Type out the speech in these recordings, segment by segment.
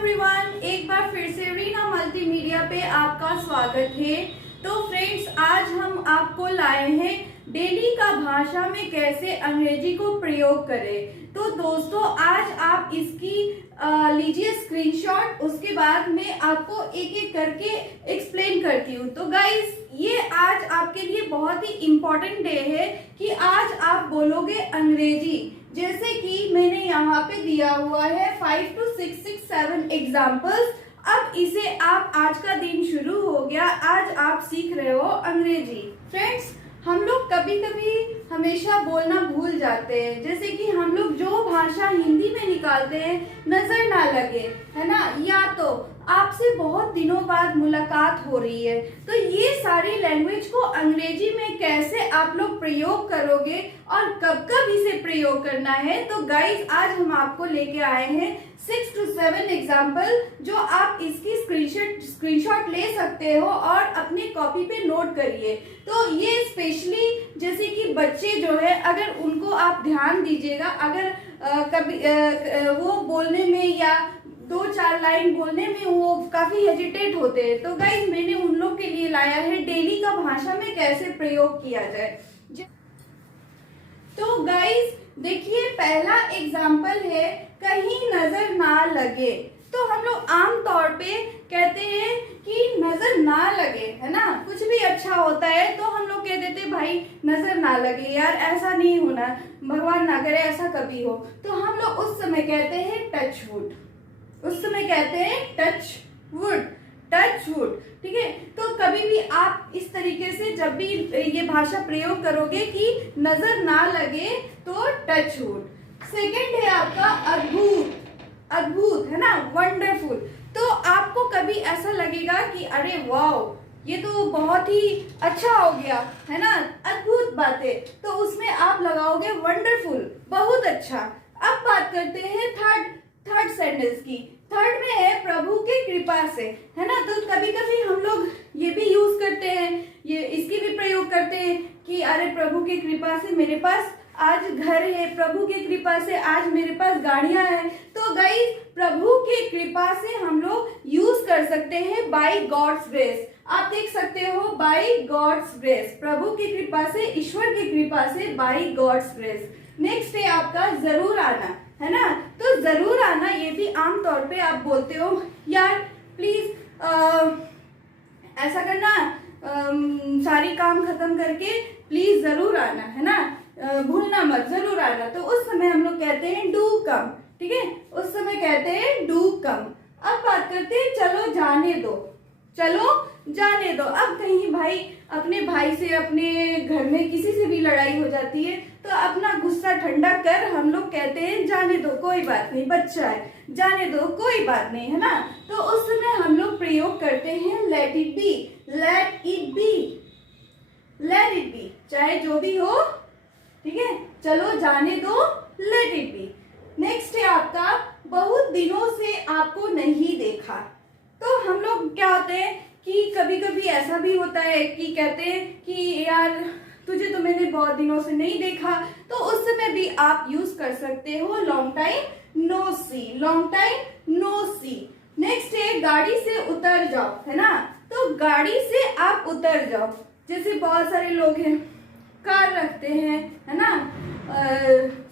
Everyone, एक बार फिर से रीना मल्टीमीडिया पे आपका स्वागत है। तो फ्रेंड्स, आज हम आपको लाए हैं डेली का भाषा में कैसे अंग्रेजी को प्रयोग करें। तो दोस्तों, आज आप इसकी लीजिए स्क्रीनशॉट, उसके बाद मैं आपको एक एक करके एक्सप्लेन करती हूँ। तो गाइस, ये आज आपके लिए बहुत ही इम्पोर्टेंट डे है कि आज आप बोलोगे अंग्रेजी। जैसे कि मैंने यहाँ पे दिया हुआ है 5 to 6, 6, 7 एग्जाम्पल्स। अब इसे आप, आज का दिन शुरू हो गया, आज आप सीख रहे हो अंग्रेजी। फ्रेंड्स, हम लोग कभी कभी हमेशा बोलना भूल जाते हैं। जैसे कि हम लोग जो भाषा हिंदी में निकालते हैं नजर ना लगे, है ना, या तो आपसे बहुत दिनों बाद मुलाकात हो रही है, तो ये सारी लैंग्वेज को अंग्रेजी में कैसे आप लोग प्रयोग करोगे और कब कब इसे प्रयोग करना है। तो गाइस, आज हम आपको लेके आए हैं 6 to 7 एग्जाम्पल, जो आप इसकी स्क्रीनशॉट ले सकते हो और अपनी कॉपी पे नोट करिए। तो ये स्पेशली जैसे कि बच्चे जो है, अगर उनको आप ध्यान दीजिएगा, अगर कभी वो बोलने में या 2-4 लाइन बोलने में वो काफी हेजिटेट होते हैं, तो गाइस मैंने उन लोग के लिए लाया है डेली का भाषा में कैसे प्रयोग किया जाए। तो गाइस देखिए, पहला एग्जाम्पल है कहीं नजर ना लगे। तो हम लोग आम तौर पे कहते हैं कि नजर ना लगे, है ना, कुछ भी अच्छा होता है तो हम लोग कह देते भाई नजर ना लगे, यार ऐसा नहीं होना, भगवान ना करे ऐसा कभी हो। तो हम लोग उस समय कहते हैं टच वुड, उस समय कहते हैं टच वुड, टच वुड। ठीक है, तो कभी भी आप इस तरीके से जब भी ये भाषा प्रयोग करोगे कि नजर ना लगे, तो टच वुड। सेकंड है आपका अद्भुत, अद्भुत, है ना, वंडरफुल। तो आपको कभी ऐसा लगेगा कि अरे वाओ, ये तो बहुत ही अच्छा हो गया, है ना, अद्भुत बातें, तो उसमें आप लगाओगे वंडरफुल, बहुत अच्छा। अब बात करते हैं थर्ड सेंटेंस की। थर्ड में है प्रभु की कृपा से, है ना। तो कभी कभी हम लोग ये भी यूज करते हैं, ये इसकी भी प्रयोग करते हैं कि अरे प्रभु की कृपा से मेरे पास आज घर है, प्रभु की कृपा से आज मेरे पास गाड़ियां हैं। तो गाइस, प्रभु की कृपा से हम लोग यूज कर सकते हैं बाय गॉड्स ग्रेस। आप देख सकते हो बाय गॉड्स ग्रेस, प्रभु की कृपा से, ईश्वर की कृपा से, बाय गॉड्स ग्रेस। नेक्स्ट है आपका जरूर आना, है ना। तो जरूर आना, ये भी आम तौर पे आप बोलते हो, यार प्लीज ऐसा करना, सारी काम खत्म करके प्लीज जरूर आना, है ना, भूलना मत, जरूर आना। तो उस समय हम लोग कहते हैं डू कम। ठीक है, उस समय कहते हैं डू कम। अब बात करते हैं चलो जाने दो, चलो जाने दो। अब कहीं भाई अपने भाई से, अपने घर में किसी से भी लड़ाई हो जाती है, तो अपना गुस्सा ठंडा कर हम लोग कहते हैं जाने दो, कोई बात नहीं, बच्चा है, जाने दो, कोई बात नहीं, है ना। तो उस समय हम लोग प्रयोग करते हैं let it be, let it be, let it be, चाहे जो भी हो। ठीक है, चलो जाने दो, लेट इट बी। नेक्स्ट है आपका बहुत दिनों से आपको नहीं देखा। तो हम लोग क्या होते हैं कि कभी कभी ऐसा भी होता है कि कहते हैं कि यार तुझे तो मैंने बहुत दिनों से नहीं देखा, तो उस समय भी आप यूज कर सकते हो लॉन्ग टाइम नो सी, लॉन्ग टाइम नो सी। नेक्स्ट है गाड़ी से उतर जाओ, है ना। तो गाड़ी से आप उतर जाओ। जैसे बहुत सारे लोग हैं, कार रखते हैं, है ना,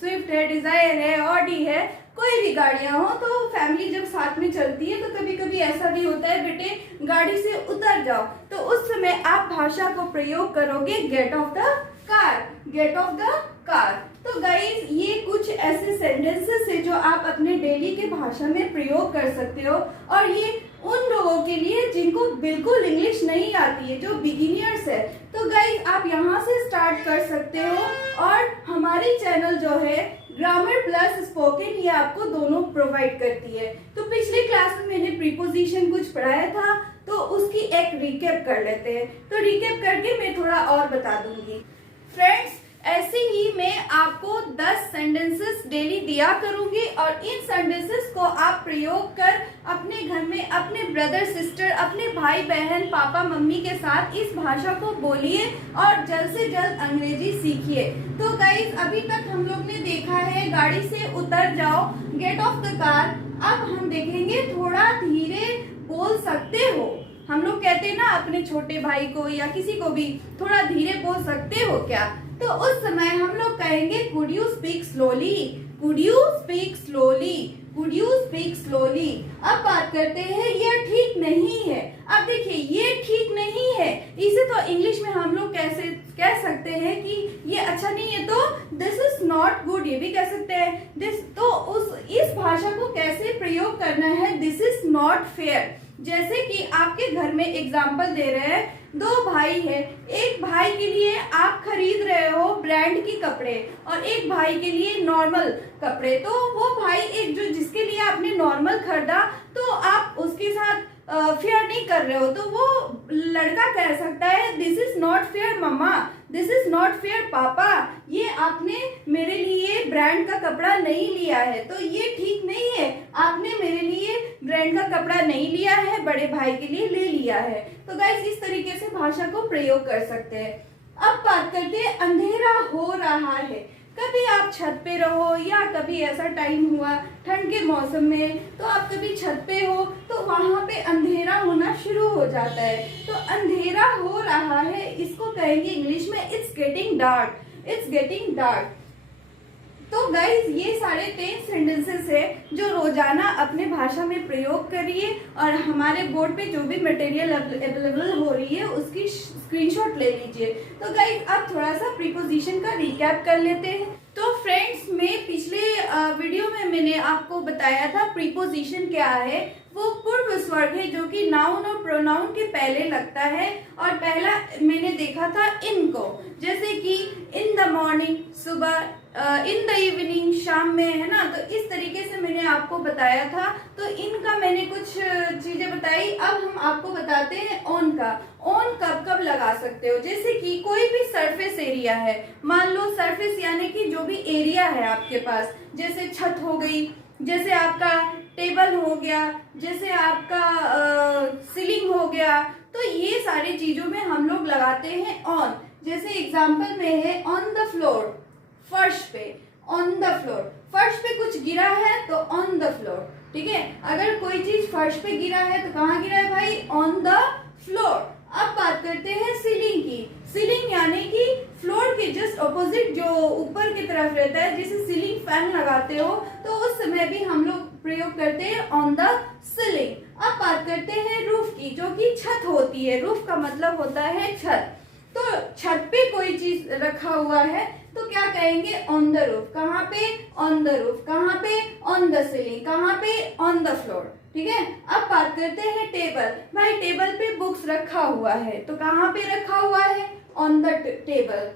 स्विफ्ट है, डिजायर है, ऑडी है, कोई भी गाड़ियां हो, तो फैमिली जब साथ में चलती है तो कभी कभी ऐसा भी होता है, बेटे गाड़ी से उतर जाओ। तो उस समय आप भाषा को प्रयोग करोगे get off the car, get off the car. तो गाइस, ये कुछ ऐसे सेंटेंसेस है जो आप अपने डेली के भाषा में प्रयोग कर सकते हो, और ये उन लोगों के लिए जिनको बिल्कुल इंग्लिश नहीं आती है, जो बिगिनियर्स है। तो गाइस, आप यहाँ से स्टार्ट कर सकते हो, और हमारी चैनल जो है ग्रामर प्लस स्पोकन, ये आपको दोनों प्रोवाइड करती है। तो पिछले क्लास में मैंने प्रीपोजिशन कुछ पढ़ाया था, तो उसकी एक रिकैप कर लेते हैं। तो रिकैप करके मैं थोड़ा और बता दूंगी। फ्रेंड्स, ऐसे ही मैं आपको 10 सेंटेंसेस डेली दिया करूंगी, और इन सेंटेंसेस को आप प्रयोग कर अपने घर में अपने ब्रदर सिस्टर, अपने भाई बहन, पापा मम्मी के साथ इस भाषा को बोलिए और जल्द से जल्द अंग्रेजी सीखिए। तो गाइस, अभी तक हम लोग ने देखा है गाड़ी से उतर जाओ, गेट ऑफ द कार, अब हम देखेंगे थोड़ा धीरे बोल सकते हो। हम लोग कहते हैं ना अपने छोटे भाई को या किसी को भी, थोड़ा धीरे बोल सकते हो क्या? तो उस समय हम लोग कहेंगे could you speak slowly, could you speak slowly, could you speak slowly. अब बात करते हैं ये ठीक नहीं है। अब देखिए ये ठीक नहीं है, इसे तो इंग्लिश में हम लोग कैसे कह सकते हैं कि ये अच्छा नहीं है, तो दिस इज नॉट गुड, ये भी कह सकते हैं। दिस तो इस भाषा को कैसे प्रयोग करना है, दिस इज नॉट फेयर। जैसे कि आपके घर में एग्जाम्पल दे रहे हैं, दो भाई है, एक भाई के लिए आप खरीद रहे हो ब्रांड की कपड़े और एक भाई के लिए नॉर्मल कपड़े। तो वो भाई एक जो जिसके लिए आपने नॉर्मल खरीदा, तो आप उसके साथ फेयर नहीं कर रहे हो, तो वो लड़का कह सकता है this is not fair mama, this is not fair papa, ये आपने मेरे लिए ब्रांड का कपड़ा नहीं लिया है, तो ये ठीक नहीं है, आपने मेरे लिए ब्रांड का कपड़ा नहीं लिया है, बड़े भाई के लिए ले लिया है। तो गाइस इस तरीके से भाषा को प्रयोग कर सकते हैं। अब बात करते हैं अंधेरा हो रहा है। कभी आप छत पे रहो या कभी ऐसा टाइम हुआ ठंड के मौसम में, तो आप कभी छत पे हो तो वहां पे अंधेरा होना शुरू हो जाता है। तो अंधेरा हो रहा है, इसको कहेंगे इंग्लिश में it's getting dark, it's getting dark. तो गाइज ये सारे 10 सेंटेंसेस है जो रोजाना अपने भाषा में प्रयोग करिए और हमारे बोर्ड पे जो भी मटेरियल अवेलेबल हो रही है उसकी स्क्रीनशॉट ले लीजिए। तो गाइज अब थोड़ा सा प्रीपोजिशन का रिकैप कर लेते हैं। तो फ्रेंड्स मैं पिछले वीडियो में मैंने आपको बताया था प्रीपोजिशन क्या है। वो पूर्व स्वर्ग है जो कि नाउन और प्रोनाउन के पहले लगता है। और पहला मैंने देखा था इन को, जैसे कि इन द मॉर्निंग सुबह, इन द इवनिंग शाम में, है ना। तो इस तरीके से मैंने आपको बताया था। तो इनका मैंने कुछ चीजें बताई। अब हम आपको बताते हैं ऑन का। ऑन कब कब लगा सकते हो, जैसे कि कोई भी सरफेस एरिया है, मान लो सरफेस यानी कि जो भी एरिया है आपके पास, जैसे छत हो गई, जैसे आपका टेबल हो गया, जैसे आपका सीलिंग हो गया, तो ये सारी चीजों में हम लोग लगाते हैं ऑन। जैसे एग्जांपल में है ऑन द फ्लोर, फर्श पे, ऑन द फ्लोर, फर्श पे कुछ गिरा है तो ऑन द फ्लोर, ठीक है। अगर कोई चीज फर्श पे गिरा है तो कहाँ गिरा है भाई, ऑन द फ्लोर। अब बात करते हैं सीलिंग की। सीलिंग यानी कि फ्लोर के जस्ट ऑपोजिट जो ऊपर की तरफ रहता है, जैसे सीलिंग फैन लगाते हो तो उस समय भी हम लोग प्रयोग करते हैं ऑन द सीलिंग। अब बात करते हैं रूफ की, जो कि छत होती है। रूफ का मतलब होता है छत। तो छत पे कोई चीज रखा हुआ है तो क्या कहेंगे, ऑन द रूफ। कहाँ पे, ऑन द रूफ। कहाँ पे, ऑन द सीलिंग। कहाँ पे, ऑन द फ्लोर, ठीक है। अब बात करते हैं टेबल। भाई टेबल पे बुक्स रखा हुआ है तो कहाँ पे रखा हुआ है, ऑन द टेबल।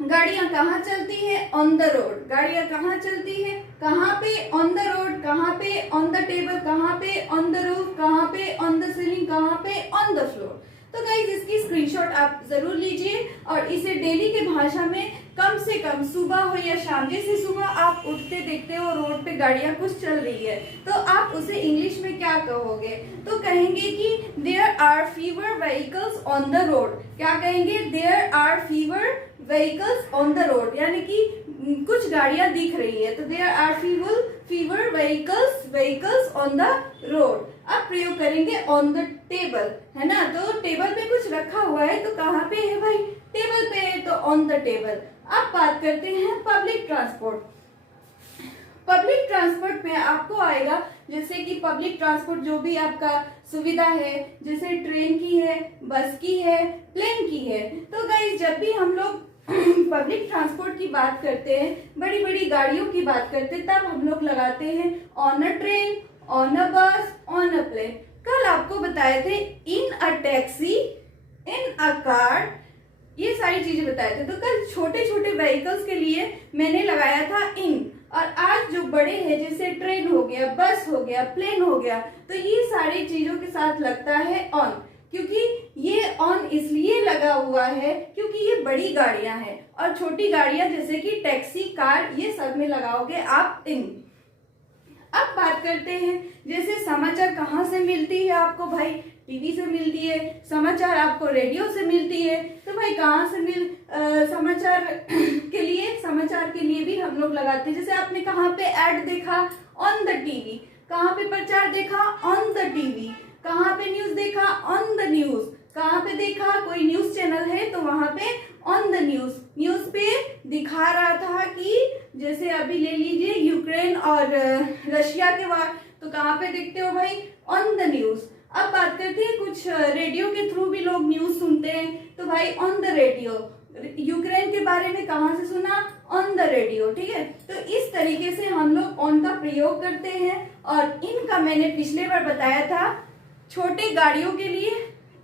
गाड़ियां कहाँ चलती है, ऑन द रोड। गाड़ियां कहाँ चलती है, कहाँ पे, ऑन द रोड। कहाँ पे, ऑन द टेबल। कहाँ पे, ऑन द रूफ। कहाँ पे, ऑन द सीलिंग। कहाँ पे, ऑन द फ्लोर। तो गाइस इसकी स्क्रीनशॉट आप जरूर लीजिए और इसे डेली के भाषा में कम से कम सुबह हो या शाम, जैसे सुबह आप उठते देखते हो रोड पे गाड़ियां कुछ चल रही है तो आप उसे इंग्लिश में क्या कहोगे, तो कहेंगे कि there are fewer vehicles on the road. क्या कहेंगे, there are fewer vehicles on the road, यानी कि कुछ गाड़ियां दिख रही है तो there are fewer vehicles on the road. अब प्रयोग करेंगे ऑन द टेबल, है ना। तो टेबल पे कुछ रखा हुआ है तो कहाँ पे है भाई, टेबल पे है तो ऑन द टेबल। अब बात करते हैं पब्लिक ट्रांसपोर्ट। पब्लिक ट्रांसपोर्ट में आपको आएगा जैसे कि पब्लिक ट्रांसपोर्ट जो भी आपका सुविधा है, जैसे ट्रेन की है, बस की है, प्लेन की है। तो गाइस जब भी हम लोग पब्लिक ट्रांसपोर्ट की बात करते हैं, बड़ी बड़ी गाड़ियों की बात करते हैं, तब हम लोग लगाते हैं on a train, on a बस, ऑन अ प्लेन। कल आपको बताए थे इन a taxi, in a car, ये सारी चीजें बताए थे। तो कल छोटे छोटे व्हीकल्स के लिए मैंने लगाया था इन, और आज जो बड़े हैं जैसे ट्रेन हो गया, बस हो गया, प्लेन हो गया, तो ये सारी चीजों के साथ लगता है ऑन। क्योंकि ये ऑन इसलिए लगा हुआ है क्योंकि ये बड़ी गाड़ियां हैं और छोटी गाड़ियां जैसे कि टैक्सी, कार, ये सब में लगाओगे आप इन। अब बात करते हैं जैसे समाचार कहाँ से मिलती है आपको, भाई टीवी से मिलती है, समाचार आपको रेडियो से मिलती है। तो भाई कहाँ से समाचार के लिए भी हम लोग लगाते हैं। जैसे आपने कहाँ पे ऐड देखा, ऑन द टीवी। कहाँ पे प्रचार देखा? On the TV. कहाँ पे न्यूज देखा? On the news. कहाँ पे देखा? कोई न्यूज चैनल है तो वहां पे ऑन द न्यूज। न्यूज पे दिखा रहा था कि जैसे अभी ले लीजिए यूक्रेन और रशिया के वार, तो कहाँ पे देखते हो भाई? On the news. अब बात करते हैं कुछ रेडियो के थ्रू भी लोग न्यूज सुनते हैं, तो भाई ऑन द रेडियो। यूक्रेन के बारे में कहाँ से सुना? On the radio. ठीक है, तो इस तरीके से हम लोग ऑन का प्रयोग करते हैं। और इनका मैंने पिछले बार बताया था, छोटे गाड़ियों के लिए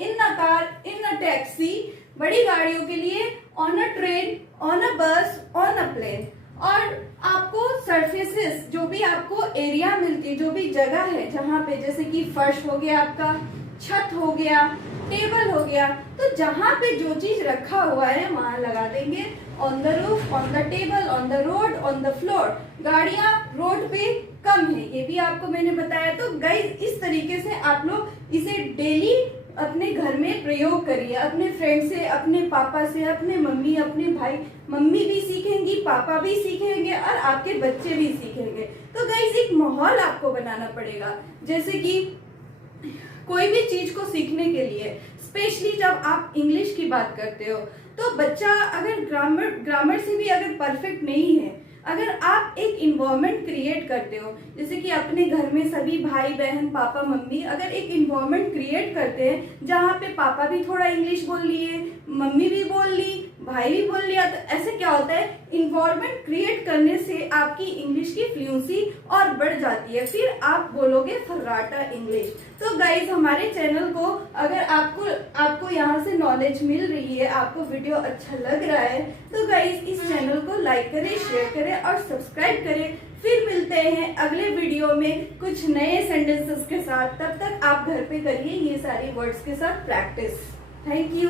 इन a car, in a taxi, बड़ी गाड़ियों के लिए on a train, on a बस, ऑन अ प्लेन। और आपको सरफेसेस, जो भी आपको एरिया मिलती है, जो भी जगह है जहाँ पे, जैसे कि फर्श हो गया आपका, छत हो गया, टेबल हो गया, तो जहाँ पे जो चीज रखा हुआ है वहां लगा देंगे on the roof, on the table, on the road, on the floor. गाड़ियां रोड पे कम है, ये भी आपको मैंने बताया। तो गाइस इस तरीके से आप लोग इसे डेली अपने घर में प्रयोग करिए, अपने फ्रेंड से, अपने पापा से, अपने मम्मी, अपने भाई, मम्मी भी सीखेंगी, पापा भी सीखेंगे और आपके बच्चे भी सीखेंगे। तो गाइस एक माहौल आपको बनाना पड़ेगा, जैसे कि कोई भी चीज को सीखने के लिए, स्पेशली जब आप इंग्लिश की बात करते हो, तो बच्चा अगर ग्रामर से भी अगर परफेक्ट नहीं है, अगर आप एक इन्वायरमेंट क्रिएट करते हो, जैसे कि अपने घर में सभी भाई बहन, पापा मम्मी अगर एक इन्वायरमेंट क्रिएट करते हैं जहाँ पे पापा भी थोड़ा इंग्लिश बोल लिए, मम्मी भी बोल ली, भाई भी बोल लिया, तो ऐसे क्या होता है, इन्वायरमेंट क्रिएट करने से आपकी इंग्लिश की फ्लुएंसी और बढ़ जाती है, फिर आप बोलोगे फर्राटा इंग्लिश। तो गाइज हमारे चैनल को अगर आपको यहाँ से नॉलेज मिल रही है, आपको वीडियो अच्छा लग रहा है, तो गाइज इस चैनल को लाइक करें, शेयर करें और सब्सक्राइब करें। फिर मिलते हैं अगले वीडियो में कुछ नए सेंटेंसेस के साथ। तब तक आप घर पे करिए ये सारी वर्ड्स के साथ प्रैक्टिस। Thank you.